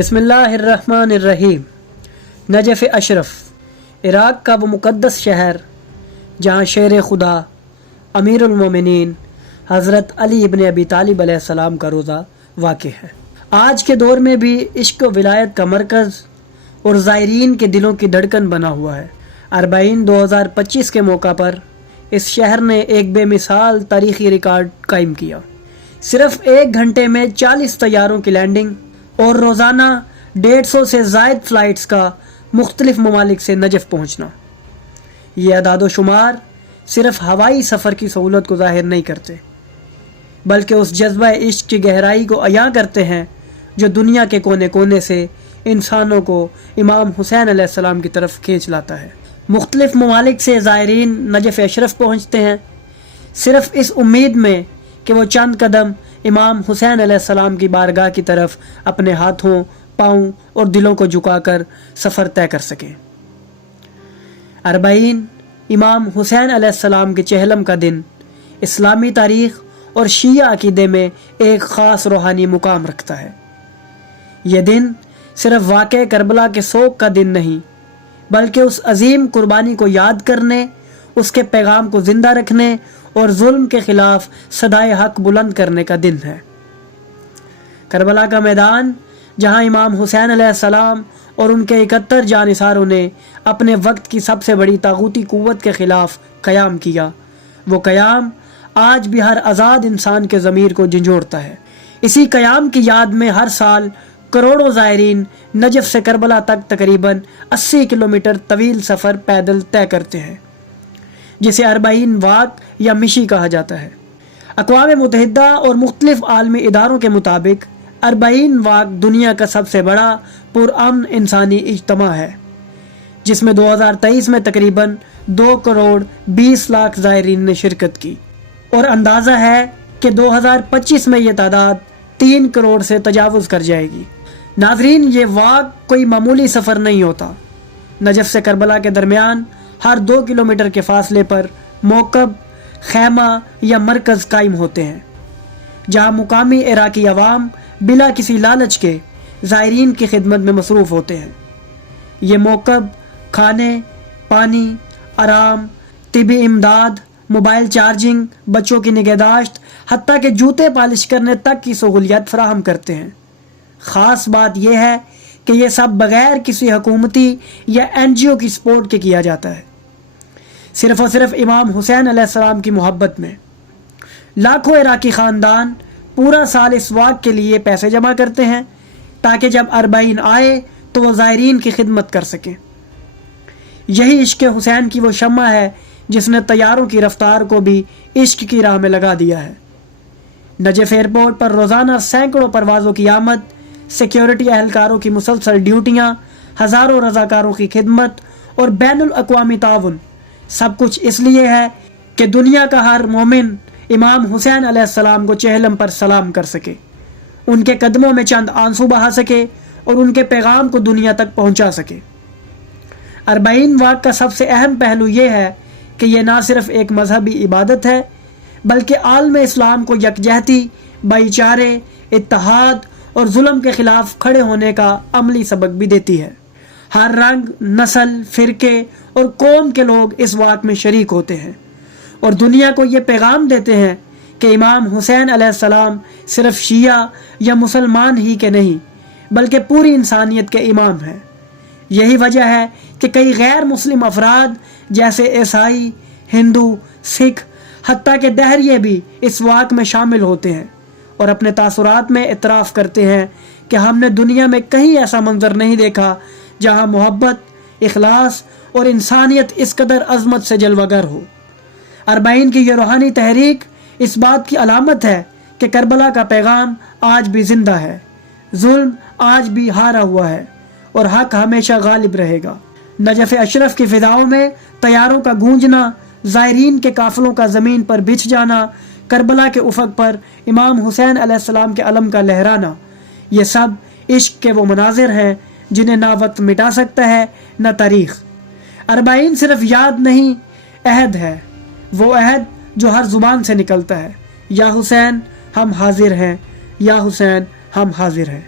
بسم اللہ الرحمن الرحیم۔ نجف اشرف عراق کا وہ مقدس شہر جہاں شیر خدا امیر المومنین حضرت علی ابن ابی طالب علیہ السلام کا روضہ واقع ہے۔ آج کے دور میں بھی عشق و ولایت کا مرکز اور زائرین کے دلوں کی دھڑکن بنا ہوا ہے۔ 2025 کے موقع پر اس شہر نے ایک بے مثال تاریخی ریکارڈ قائم کیا۔ صرف 1 گھنٹے میں 40 طیاروں کی لینڈنگ اور روزانہ 150 سے زائد فلائٹس کا مختلف ممالک سے نجف پہنچنا۔ یہ اعداد و شمار صرف ہوائی سفر کی سہولت کو ظاہر نہیں کرتے، بلکہ اس جذبہ عشق کی گہرائی کو عیاں کرتے ہیں جو دنیا کے کونے کونے سے انسانوں کو امام حسین علیہ السلام کی طرف کھینچ لاتا ہے۔ مختلف ممالک سے زائرین نجف اشرف پہنچتے ہیں صرف اس امید میں کہ وہ چند قدم امام حسین علیہ السلام کی بارگاہ کی طرف اپنے ہاتھوں، پاؤں اور دلوں کو جھکا کر سفر طے کر سکیں۔ 40 امام حسین علیہ السلام کے چہلم کا دن اسلامی تاریخ اور شیعہ عقیدے میں ایک خاص روحانی مقام رکھتا ہے۔ یہ دن صرف واقع کربلا کے سوگ کا دن نہیں، بلکہ اس عظیم قربانی کو یاد کرنے، اس کے پیغام کو زندہ رکھنے اور ظلم کے خلاف صدائے حق بلند کرنے کا دن ہے۔ کربلا کا میدان جہاں امام حسین علیہ السلام اور ان کے 71 جانثاروں نے اپنے وقت کی سب سے بڑی طاغوتی قوت کے خلاف قیام کیا، وہ قیام آج بھی ہر آزاد انسان کے ضمیر کو جھنجھوڑتا ہے۔ اسی قیام کی یاد میں ہر سال کروڑوں زائرین نجف سے کربلا تک تقریباً 80 کلومیٹر طویل سفر پیدل طے کرتے ہیں، جسے 40 واک یا مشی کہا جاتا ہے۔ اقوام متحدہ اور مختلف عالمی اداروں کے مطابق 40 واک دنیا کا سب سے بڑا پرامن انسانی اجتماع ہے، جس میں 2023 میں تقریباً 2 کروڑ 20 لاکھ زائرین نے شرکت کی، اور اندازہ ہے کہ 2025 میں یہ تعداد 3 کروڑ سے تجاوز کر جائے گی۔ ناظرین، یہ واک کوئی معمولی سفر نہیں ہوتا۔ نجف سے کربلا کے درمیان ہر 2 کلومیٹر کے فاصلے پر موکب، خیمہ یا مرکز قائم ہوتے ہیں، جہاں مقامی عراقی عوام بلا کسی لالچ کے زائرین کی خدمت میں مصروف ہوتے ہیں۔ یہ موکب کھانے، پانی، آرام، طبی امداد، موبائل چارجنگ، بچوں کی نگہداشت، حتیٰ کہ جوتے پالش کرنے تک کی سہولیات فراہم کرتے ہیں۔ خاص بات یہ ہے کہ یہ سب بغیر کسی حکومتی یا NGO کی سپورٹ کے کیا جاتا ہے، صرف اور صرف امام حسین علیہ السلام کی محبت میں۔ لاکھوں عراقی خاندان پورا سال اس واک کے لیے پیسے جمع کرتے ہیں تاکہ جب 40 آئے تو وہ زائرین کی خدمت کر سکیں۔ یہی عشق حسین کی وہ شمع ہے جس نے طیاروں کی رفتار کو بھی عشق کی راہ میں لگا دیا ہے۔ نجف ایئرپورٹ پر روزانہ سینکڑوں پروازوں کی آمد، سیکیورٹی اہلکاروں کی مسلسل ڈیوٹیاں، ہزاروں رضاکاروں کی خدمت اور بین الاقوامی تعاون، سب کچھ اس لیے ہے کہ دنیا کا ہر مومن امام حسین علیہ السلام کو چہلم پر سلام کر سکے، ان کے قدموں میں چند آنسو بہا سکے اور ان کے پیغام کو دنیا تک پہنچا سکے۔ 40 واک کا سب سے اہم پہلو یہ ہے کہ یہ نہ صرف ایک مذہبی عبادت ہے، بلکہ عالم اسلام کو یکجہتی، بھائی چارے، اتحاد اور ظلم کے خلاف کھڑے ہونے کا عملی سبق بھی دیتی ہے۔ ہر رنگ، نسل، فرقے اور قوم کے لوگ اس واک میں شریک ہوتے ہیں اور دنیا کو یہ پیغام دیتے ہیں کہ امام حسین علیہ السلام صرف شیعہ یا مسلمان ہی کے نہیں، بلکہ پوری انسانیت کے امام ہیں۔ یہی وجہ ہے کہ کئی غیر مسلم افراد جیسے عیسائی، ہندو، سکھ، حتیٰ کہ دہریے بھی اس واک میں شامل ہوتے ہیں اور اپنے تاثرات میں اعتراف کرتے ہیں کہ ہم نے دنیا میں کہیں ایسا منظر نہیں دیکھا جہاں محبت، اخلاص اور انسانیت اس قدر عظمت سے جلوہ گر ہو۔ 40 کی یہ روحانی تحریک اس بات کی علامت ہے کہ کربلا کا پیغام آج بھی زندہ ہے، ظلم آج بھی ہارا ہوا ہے اور حق ہمیشہ غالب رہے گا۔ نجف اشرف کی فضاؤں میں طیاروں کا گونجنا، زائرین کے قافلوں کا زمین پر بچھ جانا، کربلا کے افق پر امام حسین علیہ السلام کے علم کا لہرانا، یہ سب عشق کے وہ مناظر ہیں جنہیں نہ وقت مٹا سکتا ہے نہ تاریخ۔ 40 صرف یاد نہیں، عہد ہے، وہ عہد جو ہر زبان سے نکلتا ہے، یا حسین ہم حاضر ہیں، یا حسین ہم حاضر ہیں۔